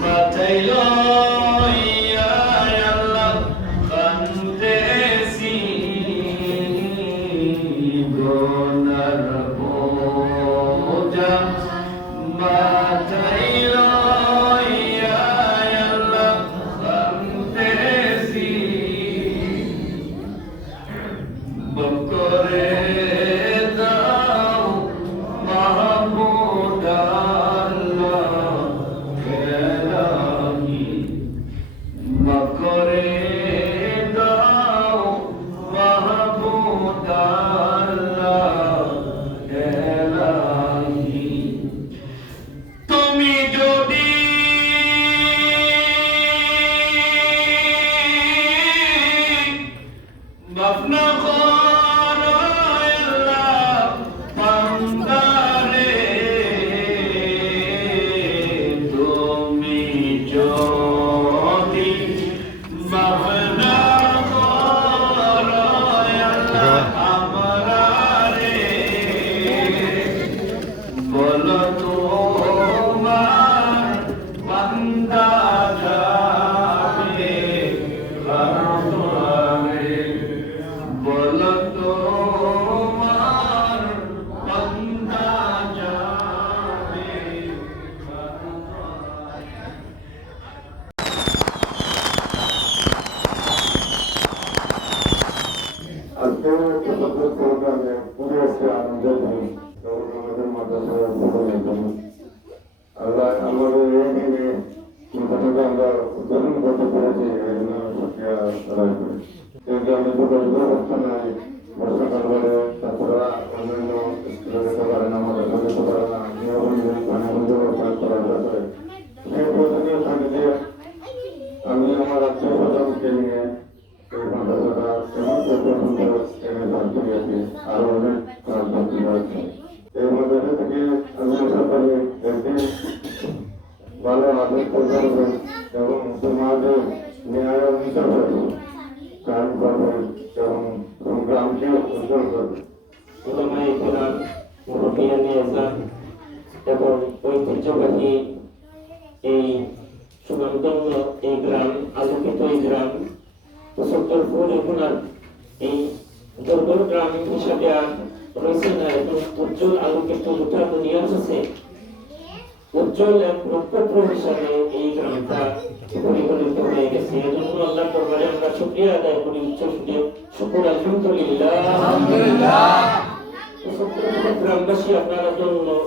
বাঁচাইলো ইয়া আল্লাহ কান্দেছি গোনার বোঝা বাঁচাইলো ইয়া আল্লাহ কান্দেছি বকরে দাও মাহমুদ আল্লাহ কেরাহি বকরে দাও মাহমুদ আল্লাহ কেরাহি তুমি যদি মাফ না করো আল্লাহ বান্দারে তুমি যদি মাফ না করো আল্লাহ আমারে বলো তোমার বান্দা যাবে কারণে বলো তোমার বান্দা যাবে আজকে চতুর্থ প্রোগ্রামে পুরো একটা আনন্দ নেই আমাদের মাদ্রাসার আল্লাহ আমাদের এখানে কথাটা আমরা উদ্বোধন করতে পেরেছি এই জন্য শুক্রিয়া আদায় করি কিন্তু আমি প্রকাশ ব্যবস্থা নাই বর্ষাকাল বলে তারপরে অন্যান্য স্কুলে যেতে পারে না মাদ্রাসা যেতে পারে না করার ব্যাপারে সেই প্রসঙ্গের সঙ্গে দিয়ে আমি আমার আত্মীয় স্বজনকে নিয়ে এই মাদ্রাসাটা কেমন করতে সুন্দর এনে দান করিয়েছি আরো অনেক কাজ বাকি রয়েছে এই মাদ্রাসা থেকে আমি আশা করি একদিন ভালো আদর করবেন এবং সমাজে ন্যায় ইনসাফের কাজ করবেন এবং গ্রামকে উজ্জ্বল করবেন উলামায়ে কেরাম মুরব্বিয়ানে আযম এবং ঐতিহ্যবাহী এই সুনামধন্য এই গ্রাম আলোকিত এই গ্রাম সত্তরপুর এখন আর এই দুর্বল গ্রাম হিসাবে আর রয়েছে না এবং উজ্জ্বল আলোকিত গোটা দুনিয়ার কাছে উজ্জ্বল এক নক্ষত্র হিসাবে এই গ্রামটা পরিগণিত হয়ে গেছে এজন্য আল্লাহর দরবারে আমরা শুকরিয়া আদায় করি উচ্চ সুরে শুকর আলহামদুলিল্লাহ আলহামদুলিল্লাহ সত্তরপুর গ্রামবাসী আপনারা জন্য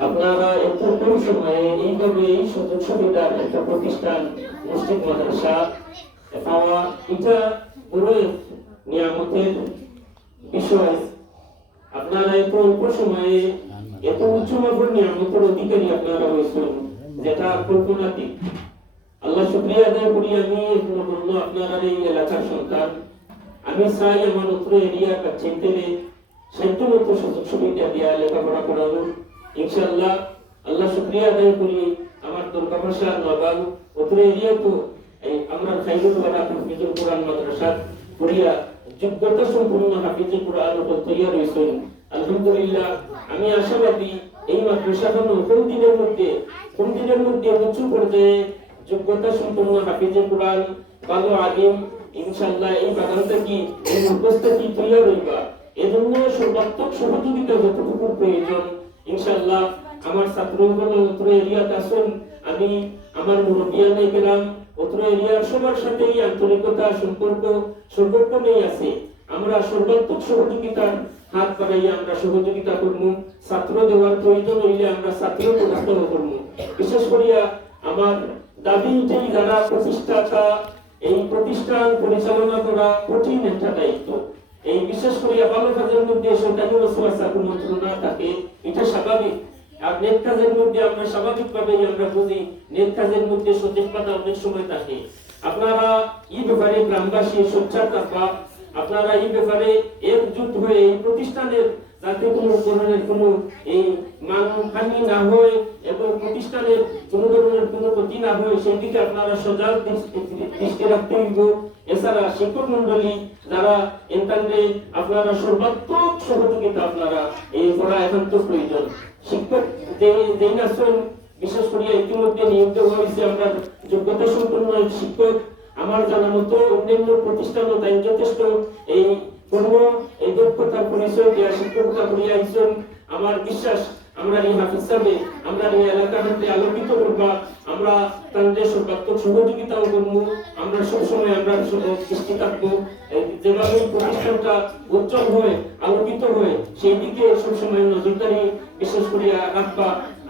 আপনারা এত কম সময়ে এইভাবে এই সুযোগ সুবিধার একটা প্রতিষ্ঠান মসজিদ মাদ্রাসা পাওয়া এটা বড় নিয়ামতের বিষয় আপনারা এত অল্প সময়ে এত উচ্চ মাপের নিয়ামতের অধিকারী আপনারা হয়েছেন যেটা কল্পনাতীত আল্লাহ শুকরিয়া আদায় করি আমি বলল আপনারা এই এলাকার সন্তান আমি চাই আমার উত্তর এরিয়া কাছেন্তেরে সাহিত্যমতো সুযোগ সুবিধা দিয়া লেখাপড়া করানো ইনশাআল্লাহ আল্লাহ শুকরিয়া আদায় করি আমার দুর্গাভাষা নবাব উত্তর এরিয়া তো এই আমরা খাইরুল্লাহ হাফিজুল কোরআন মাদ্রাসা পড়িয়া যোগ্যতা সম্পূর্ণ হাফিজুল কোরআন উপর তৈরি হয়েছেন আলহামদুলিল্লাহ আমি আশাবাদী এই মাদ্রাসাটা কোন দিনের মধ্যে উচ্চ পর্যায়ে যোগ্যতা সম্পূর্ণ হাফিজুল কোরআন ভালো আলিম ইনশাআল্লাহ এই বাগানটা কি এই মুখস্থ কি তৈরি হইবা এজন্য সর্বাত্মক সহযোগিতা যতটুকু প্রয়োজন ইনশাআল্লাহ আমার ছাত্রগণ উত্তর এরিয়াতে আসুন আমি আমার মুরব্বিয়ানে কেরাম উত্তর এরিয়ার সবার সাথেই আন্তরিকতা সম্পর্ক নেই আছে আমরা সর্বাত্মক সহযোগিতার হাত বাড়াইয়া আমরা সহযোগিতা করব ছাত্র দেওয়ার প্রয়োজন হইলে আমরা ছাত্র প্রদান করব বিশেষ করিয়া আমার দাবি যে যারা প্রতিষ্ঠাতা এই প্রতিষ্ঠান পরিচালনা করা কঠিন একটা দায়িত্ব এই বিশেষ করিয়া ভালো কাজের মধ্যে সরকারি ওয়াসওয়াসা কোনো না থাকে এটা স্বাভাবিক আর নেক কাজের মধ্যে আমরা স্বাভাবিকভাবে আমরা বুঝি নেক কাজের মধ্যে সচেতনতা অনেক সময় থাকে আপনারা এই ব্যাপারে গ্রামবাসী সোচ্চার থাকা আপনারা এই ব্যাপারে একজুট হয়ে এই প্রতিষ্ঠানের যাতে কোনো ধরনের কোনো এই মানহানি না হয় এবং প্রতিষ্ঠানের কোনো ধরনের কোনো ক্ষতি না হয় সেদিকে আপনারা সজাগ দৃষ্টি রাখতে হইব এছাড়া শিক্ষক মন্ডলী যারা এখানে আপনারা সর্বাত্মক সহযোগিতা আপনারা এই করা একান্ত প্রয়োজন শিক্ষক যেই আছেন বিশেষ করে ইতিমধ্যে নিয়োগ হয়েছে আমরা যোগ্যতা সম্পন্ন শিক্ষক। আমার জানা মতো অন্যান্য প্রতিষ্ঠানও তাই যথেষ্ট এই কর্ম এই দক্ষতার পরিচয় দেওয়া শিক্ষকতা করিয়া আইসেন। আমার বিশ্বাস আমরা এই হাফিজ সাহেবে আমরা এই এলাকার মধ্যে আলোকিত করবা, আমরা তাদের সর্বাত্মক সহযোগিতাও করবো। আমরা সবসময় আমরা দৃষ্টি থাকবো যেভাবে প্রতিষ্ঠানটা উজ্জ্বল হয় আলোকিত হয় সেই দিকে সবসময় নজরদারি বিশেষ করে রাখবা।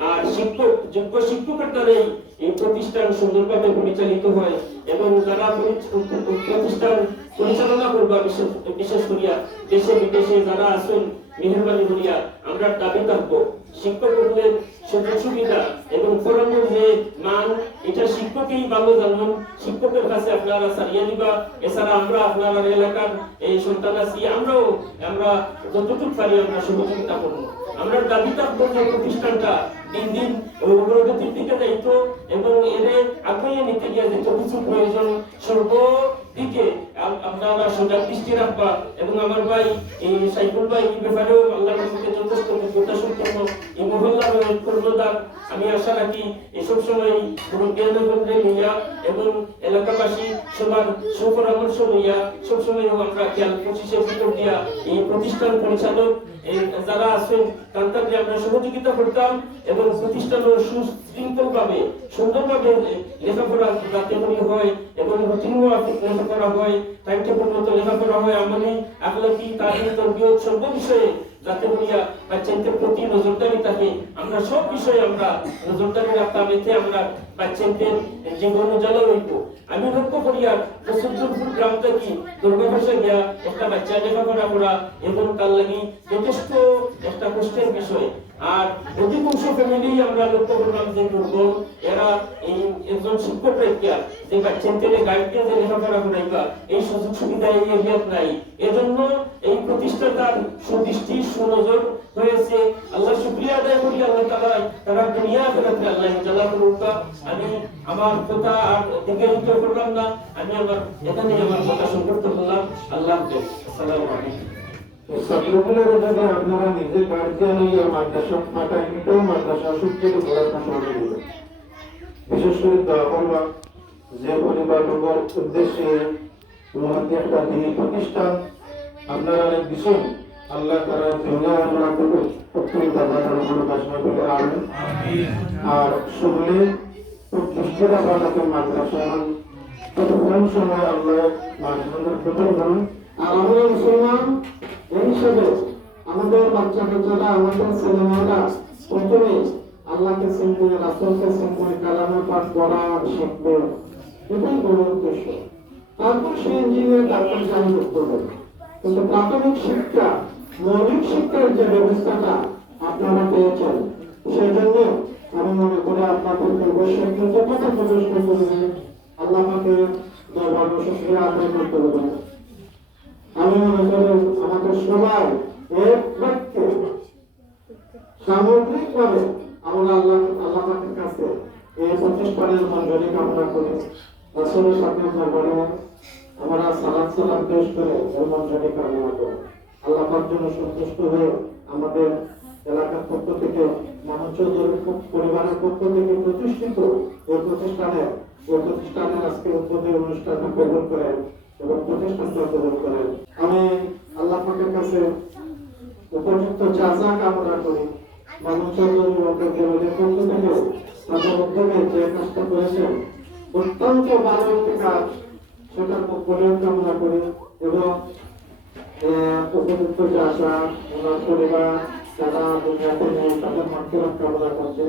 আর শিক্ষক যোগ্য শিক্ষকের দ্বারাই এই প্রতিষ্ঠান সুন্দরভাবে পরিচালিত হয় এবং যারা প্রতিষ্ঠান পরিচালনা করবা বিশেষ করিয়া দেশে বিদেশে যারা আছেন মেহরবানি করিয়া আমরা দাবি থাকবো শিক্ষকদের সুযোগ সুবিধা এবং পড়ানোর যে মান এটা শিক্ষকই ভালো জানেন। শিক্ষকের কাছে আপনারা সারিয়ে দিবা। এছাড়া আমরা আপনার এলাকার এই সন্তান আছি, আমরা যতটুকু পারি আমরা সহযোগিতা করবো। আমরা দাবি থাকবো যে প্রতিষ্ঠানটা দিন দিন অগ্রগতির দিকে যাইতো এবং এর আগ্রহে নিতে গিয়ে যেত কিছু প্রয়োজন সর্বদিকে আপনারা সজাগ দৃষ্টি রাখবা। এবং আমার ভাই এই সাইফুল ভাই এই ব্যাপারেও আল্লাহর কাছে যথেষ্ট যোগ্যতা সম্পন্ন এই মহল্লার কর্মদার। আমি আশা রাখি এসব সময় মুরব্বিয়ানগণকে নিয়া এবং এলাকাবাসী সবার সুপরামর্শ লইয়া সবসময় আমরা খেয়াল 25-এর ভিতর দিয়া এই প্রতিষ্ঠান পরিচালক যারা আছেন তাদেরকে আমরা সহযোগিতা করতাম এবং প্রতিষ্ঠানের সুশৃঙ্খল ভাবে সুন্দরভাবে লেখাপড়া যাতে হয় এবং রুটিন মাফিক লেখাপড়া হয়, টাইম টেবিল মতো লেখাপড়া হয়, আমলি আখলাকি তালিম তরবিয়ত সর্ব বিষয়ে যাতে করিয়া বাচ্চাদের প্রতি নজরদারি থাকে। আমরা সব বিষয়ে আমরা নজরদারি রাখতাম, এতে আমরা বাচ্চাদের জীবন উজ্জ্বল হইব। আমি লক্ষ্য করিয়া রসুলপুর গ্রাম থেকে দুর্গাভাষা গিয়া একটা বাচ্চা লেখাপড়া করা এবং তার লাগি যথেষ্ট একটা কষ্টের বিষয়। আর অধিকাংশ ফ্যামিলি আমরা লক্ষ্য করলাম যে দুর্বল এরা এই একজন শিক্ষক রেখা যে বাচ্চাদের গাইডকে যে লেখাপড়া করাইবা এই সুযোগ সুবিধা এই এরিয়াত নাই। এজন্য এই প্রতিষ্ঠানটার সুদৃষ্টি সুনজর হয়েছে। আল্লাহ শুকরিয়া আদায় করি আল্লাহ তারা দুনিয়া আখিরাতে আল্লাহ জালা করুকা। আমি আমার কথা আর দীর্ঘায়িত করলাম না, আমি এখানে আমার কথা সংক্ষিপ্ত করলাম। আল্লাহ হাফেজ। আসসালামু আলাইকুম। ছাত্রগুলোর যদি আপনারা নিজে গার্জিয়ান হইয়া মাদ্রাসা পাঠাইতো মাদ্রাসা সূত্রে পড়াশোনা শুরু করবেন। বিশেষ করে দোয়া করবা যে পরিবারবর্গের উদ্দেশ্যে মহৎ একটা দিনী প্রতিষ্ঠান আপনারা দিচ্ছেন আল্লাহ তারা দুনিয়া আমরা করবে প্রত্যেক দাদার উপর বাসনা করে আনেন। আর শুনলে প্রতিষ্ঠিত আপনাকে মাদ্রাসা প্রথম সময় আল্লাহ মাদ্রাসার প্রথম ধরুন। আর আমরা মুসলমান এই হিসেবে আমাদের বাচ্চা কাচ্চারা আমাদের ছেলেমেয়েরা প্রথমে আল্লাহকে চিনবে, রাসূলকে চিনবে, কালামে পাঠ পড়া শিখবে, এটাই বড় উদ্দেশ্য। তারপর সে ইঞ্জিনিয়ার ডাক্তার যাই করবে। কিন্তু প্রাথমিক শিক্ষা মৌলিক শিক্ষার যে ব্যবস্থাটা আপনারা পেয়েছেন সেজন্য আমি মনে করি আপনাদেরকে অবশ্যই কৃতজ্ঞতা প্রকাশ করতে হবে, আল্লাহ পাকে দরবারে শুকরিয়া আদায় করতে হবে। আমি মনে করি আমাদের সবাই এক বাক্যে সামগ্রিকভাবে আমরা আল্লাহ পাকের কাছে এই প্রতিষ্ঠানের মঞ্জুরি কামনা করি। রাসূলের সাথে দরবারে আমরা সালাত সালাম পেশ করে এই মঞ্জুরি কামনা করি। আল্লাহ পাক যেন সন্তুষ্ট হয়ে আমাদের এলাকার পক্ষ থেকে মাহমুদ চৌধুরী পরিবারের পক্ষ থেকে প্রতিষ্ঠিত এই প্রতিষ্ঠানের আজকে উদ্বোধনী অনুষ্ঠানটি গ্রহণ করেন এবং প্রতিষ্ঠানটা গ্রহণ করেন। আমি আল্লাহ পাকের কাছে উপযুক্ত জাযা কামনা করি। মাহমুদ চৌধুরী পক্ষ থেকে তাদের উদ্যোগে যে কাজটা করেছেন অত্যন্ত ভালো একটি কাজ, সেটার কল্যাণ কামনা করি এবং উপযুক্ত জাযা ওনার পরিবার যারা দুনিয়াতে নিয়ে তাদের মাগফিরাত কামনা করছে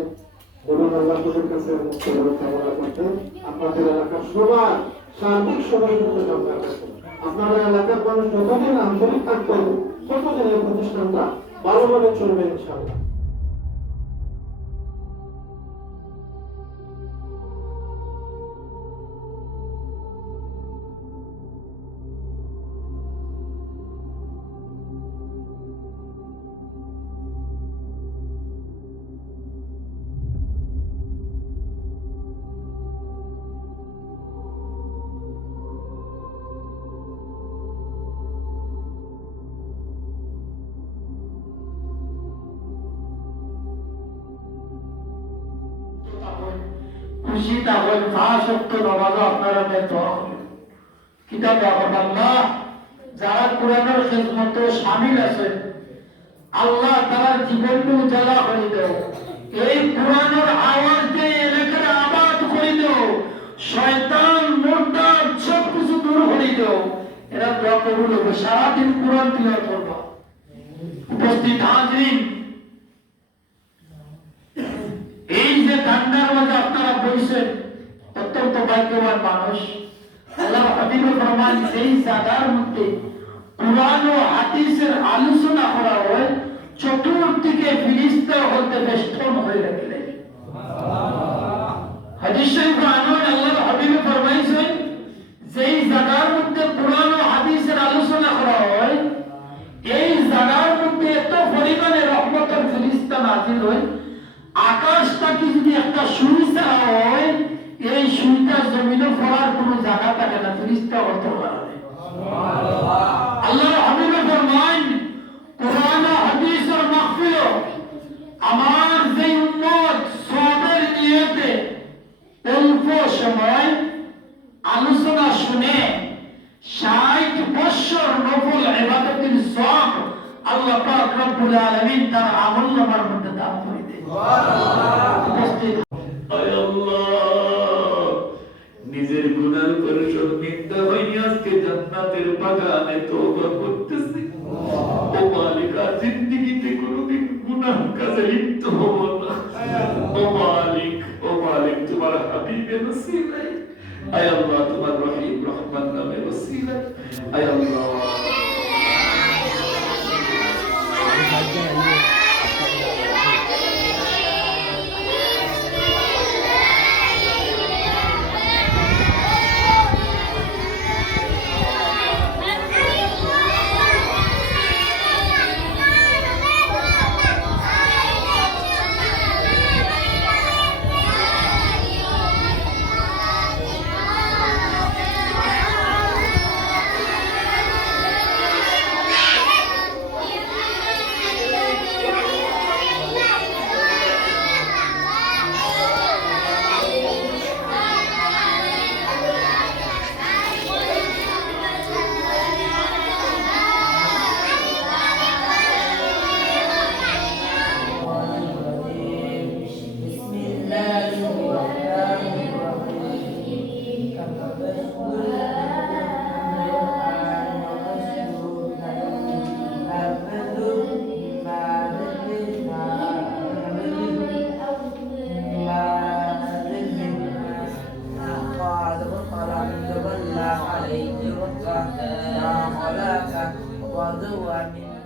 এবং আল্লাহ তাআলার কাছে মুক্তি কামনা করছে। আপনাদের এলাকার সবার সার্বিক সহযোগিতা কামনা করছে। আপনারা এলাকার মানুষ যতদিন আন্তরিক থাকবেন ততদিন এই প্রতিষ্ঠানটা ভালোভাবে চলবে ইনশাআল্লাহ। খুশি থাকবেন 5 ওয়াক্ত নামাজও আপনারা দোয়া করবেন কিতাব আল্লাহ যারা কোরআনের খিদমতে শামিল আছেন আল্লাহ তারা জীবনকে উজালা করে দাও এই কোরআনের আওয়াজ দিয়ে এলাকার আবাদ করে দাও শয়তান মুরতাদ সব কিছু দূর করে দাও এরা দোয়া কবুল হবে সারাদিন কোরআন তিলাওয়াত করবা উপস্থিত হাজিরিন এই যে ঠান্ডার মাঝে আপনারা বসেছেন অত্যন্ত ভাগ্যবান মানুষ আল্লাহ হাবিবুর রহমান সেই জায়গার মধ্যে কুরআন ও হাদিসের আলোচনা করা হয় চতুর্দিকে ফিরিস্তা হতে বেষ্টন হয়ে রাখলেন হাদিস শরীফে আনন্দ আল্লাহর হাবিব ফরমাইছেন যেই জায়গার মধ্যে কুরআন ও হাদিসের আলোচনা করা হয় এই জায়গার মধ্যে এত পরিমাণে রহমতের ফিরিস্তা নাযিল হয় আকাশটাকে যদি একটা সুই ছাড়া হয় এই সুইটা জমিনে পড়ার কোনো জায়গা থাকে না ফিরিস্তা অর্থ কারণে আল্লাহর হাবিব ফরমান কুরআন ও হাদিসের মাহফিল আমার যে উম্মত সবের নিয়তে অল্প সময় আলোচনা শুনে 60 বছর নফল ইবাদতের সওয়াব আল্লাহ পাক রব্বুল আলামিন তার আমলনামার মধ্যে দান করে দেন উপস্থিত আয় আল্লাহ নিজের গুনাহ করে শর্মিন্দা হয়ে আজকে জান্নাতের বাগানে তওবা করতেছি ও মালিক আর জিন্দেগিতে কোনোদিন গুনাহ কাজে লিপ্ত হব না ও মালিক তোমার হাবিবের ওসিলায় আয় আল্লাহ তোমার রহিম রহমান নামের ওসিলায় আয় আল্লাহ عليه وقع ما خلاك وضوى من